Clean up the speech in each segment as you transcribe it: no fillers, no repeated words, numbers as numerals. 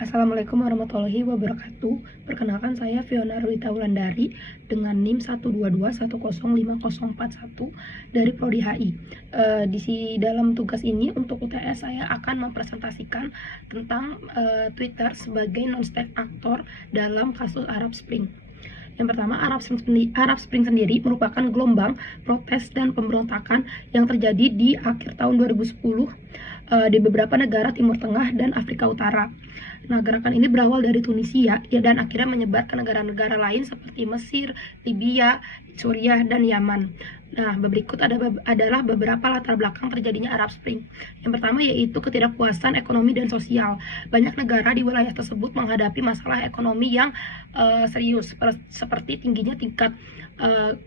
Assalamualaikum warahmatullahi wabarakatuh. Perkenalkan saya Fiona Rulita Wulandari dengan NIM 122105041 dari Prodi HI. Dalam tugas ini untuk UTS saya akan mempresentasikan tentang Twitter sebagai non-state actor dalam kasus Arab Spring. Yang pertama, Arab Spring sendiri merupakan gelombang protes dan pemberontakan yang terjadi di akhir tahun 2010 di beberapa negara Timur Tengah dan Afrika Utara. Nah, gerakan ini berawal dari Tunisia dan akhirnya menyebar ke negara-negara lain seperti Mesir, Libya, Suriah, dan Yaman. Nah, berikut adalah beberapa latar belakang terjadinya Arab Spring. Yang pertama yaitu ketidakpuasan ekonomi dan sosial. Banyak negara di wilayah tersebut menghadapi masalah ekonomi yang serius, seperti tingginya tingkat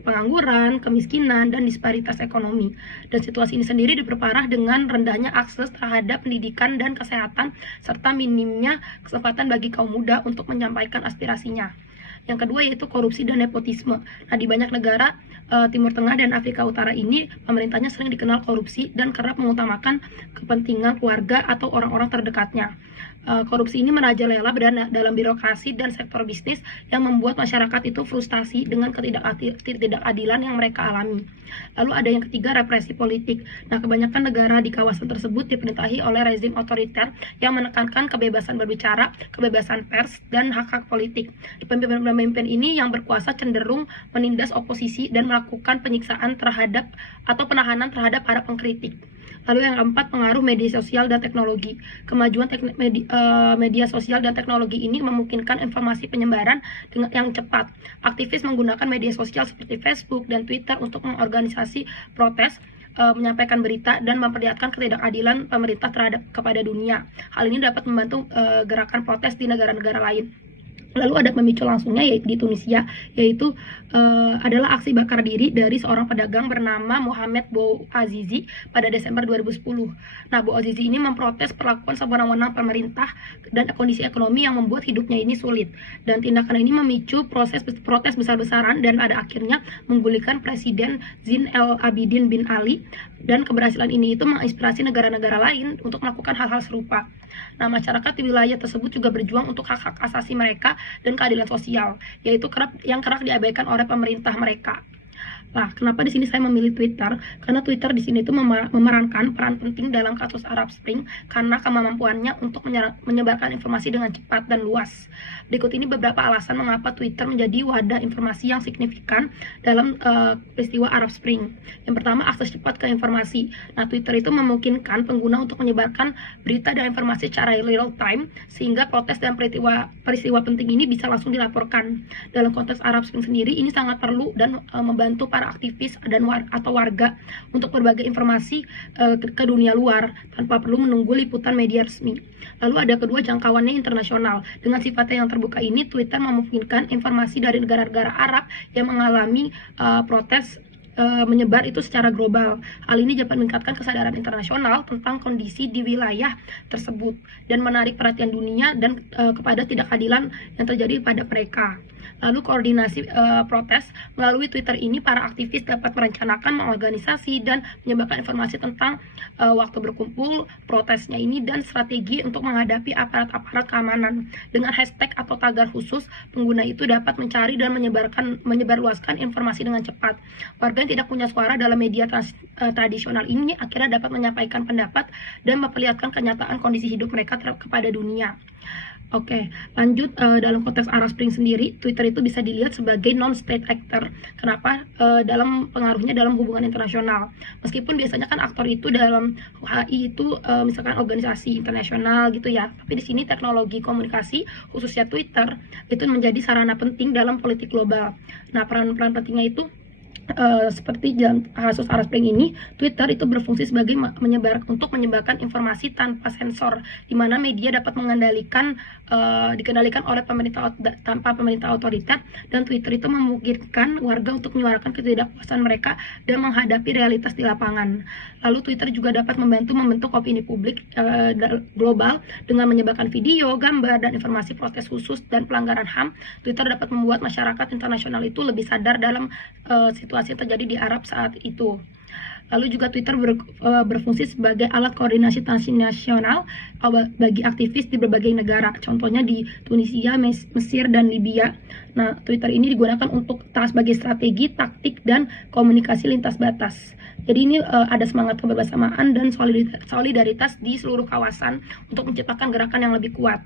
pengangguran, kemiskinan, dan disparitas ekonomi. Dan situasi ini sendiri diperparah dengan rendahnya akses terhadap pendidikan dan kesehatan, serta minimnya kesempatan bagi kaum muda untuk menyampaikan aspirasinya. Yang kedua yaitu korupsi dan nepotisme. Nah, di banyak negara Timur Tengah dan Afrika Utara ini, pemerintahnya sering dikenal korupsi dan kerap mengutamakan kepentingan keluarga atau orang-orang terdekatnya. Korupsi ini merajalela dalam birokrasi dan sektor bisnis yang membuat masyarakat itu frustasi dengan ketidakadilan yang mereka alami. Lalu ada yang ketiga, represi politik. Nah, kebanyakan negara di kawasan tersebut diperintahi oleh rezim otoriter yang menekankan kebebasan berbicara, kebebasan pers, dan hak-hak politik. Pemimpin ini yang berkuasa cenderung menindas oposisi dan melakukan penyiksaan terhadap atau penahanan terhadap para pengkritik. Lalu yang keempat, pengaruh media sosial dan teknologi. Kemajuan media sosial dan teknologi ini memungkinkan informasi penyebaran yang cepat. Aktivis menggunakan media sosial seperti Facebook dan Twitter untuk mengorganisasi protes, menyampaikan berita, dan memperlihatkan ketidakadilan pemerintah kepada dunia. Hal ini dapat membantu gerakan protes di negara-negara lain. Lalu ada pemicu langsungnya yaitu di Tunisia, yaitu adalah aksi bakar diri dari seorang pedagang bernama Mohamed Bouazizi pada Desember 2010. Nah, Bouazizi ini memprotes perlakuan sewenang-wenang pemerintah dan kondisi ekonomi yang membuat hidupnya ini sulit. Dan tindakan ini memicu protes besar-besaran dan pada akhirnya menggulingkan Presiden Zine El Abidine bin Ali, dan keberhasilan ini itu menginspirasi negara-negara lain untuk melakukan hal-hal serupa. Nah, masyarakat di wilayah tersebut juga berjuang untuk hak-hak asasi mereka dan keadilan sosial, yaitu kerap diabaikan oleh pemerintah mereka. Nah, kenapa di sini saya memilih Twitter? Karena Twitter di sini itu memerankan peran penting dalam kasus Arab Spring karena kemampuannya untuk menyebarkan informasi dengan cepat dan luas. Berikut ini beberapa alasan mengapa Twitter menjadi wadah informasi yang signifikan dalam peristiwa Arab Spring. Yang pertama, akses cepat ke informasi. Nah, Twitter itu memungkinkan pengguna untuk menyebarkan berita dan informasi secara real time, sehingga protes dan peristiwa penting ini bisa langsung dilaporkan. Dalam konteks Arab Spring sendiri, ini sangat perlu dan membantu para aktivis dan atau warga untuk berbagi informasi ke dunia luar tanpa perlu menunggu liputan media resmi. Lalu ada kedua, jangkauannya internasional. Dengan sifatnya yang terbuka ini, Twitter memungkinkan informasi dari negara-negara Arab yang mengalami protes menyebar itu secara global. Hal ini dapat meningkatkan kesadaran internasional tentang kondisi di wilayah tersebut dan menarik perhatian dunia dan kepada ketidakadilan yang terjadi pada mereka. Lalu koordinasi protes. Melalui Twitter ini, para aktivis dapat merencanakan, mengorganisasi, dan menyebarkan informasi tentang waktu berkumpul protesnya ini dan strategi untuk menghadapi aparat-aparat keamanan. Dengan hashtag atau tagar khusus, pengguna itu dapat mencari dan menyebarluaskan informasi dengan cepat. Warga yang tidak punya suara dalam media tradisional ini akhirnya dapat menyampaikan pendapat dan memperlihatkan kenyataan kondisi hidup mereka kepada dunia. Oke, lanjut dalam konteks Arab Spring sendiri, Twitter itu bisa dilihat sebagai non-state actor. Kenapa? Dalam pengaruhnya dalam hubungan internasional. Meskipun biasanya kan aktor itu dalam HI itu misalkan organisasi internasional gitu ya. Tapi di sini teknologi komunikasi, khususnya Twitter, itu menjadi sarana penting dalam politik global. Nah, peran-peran pentingnya itu seperti dalam kasus Arab Spring ini, Twitter itu berfungsi sebagai menyebarkan informasi tanpa sensor, di mana media dapat dikendalikan oleh tanpa pemerintah otoriter, dan Twitter itu memungkinkan warga untuk menyuarakan ketidakpuasan mereka dan menghadapi realitas di lapangan. Lalu Twitter juga dapat membentuk opini publik global dengan menyebarkan video, gambar, dan informasi protes khusus dan pelanggaran HAM. Twitter dapat membuat masyarakat internasional itu lebih sadar dalam situasi yang terjadi di Arab saat itu. Lalu juga Twitter berfungsi sebagai alat koordinasi transnasional bagi aktivis di berbagai negara, contohnya di Tunisia, Mesir, dan Libya. Nah, Twitter ini digunakan untuk sebagai strategi, taktik, dan komunikasi lintas batas. Jadi ini ada semangat kebersamaan dan solidaritas di seluruh kawasan untuk menciptakan gerakan yang lebih kuat.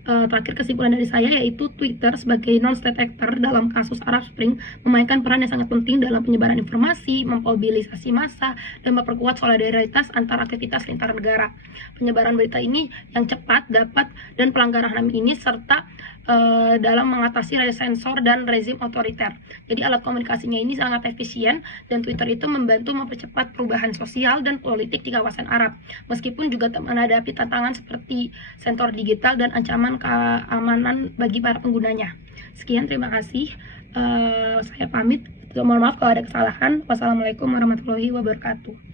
Terakhir, kesimpulan dari saya yaitu Twitter sebagai non-state actor dalam kasus Arab Spring memainkan peran yang sangat penting dalam penyebaran informasi, memobilisasi massa, dan memperkuat solidaritas antar aktivitas lintas negara. Penyebaran berita ini yang cepat, dapat, dan pelanggaran HAM ini serta dalam mengatasi sensor dan rezim otoriter. Jadi alat komunikasinya ini sangat efisien, dan Twitter itu membantu mempercepat perubahan sosial dan politik di kawasan Arab, meskipun juga menghadapi tantangan seperti sensor digital dan ancaman keamanan bagi para penggunanya. Sekian, terima kasih. Saya pamit. Mohon maaf kalau ada kesalahan. Wassalamualaikum warahmatullahi wabarakatuh.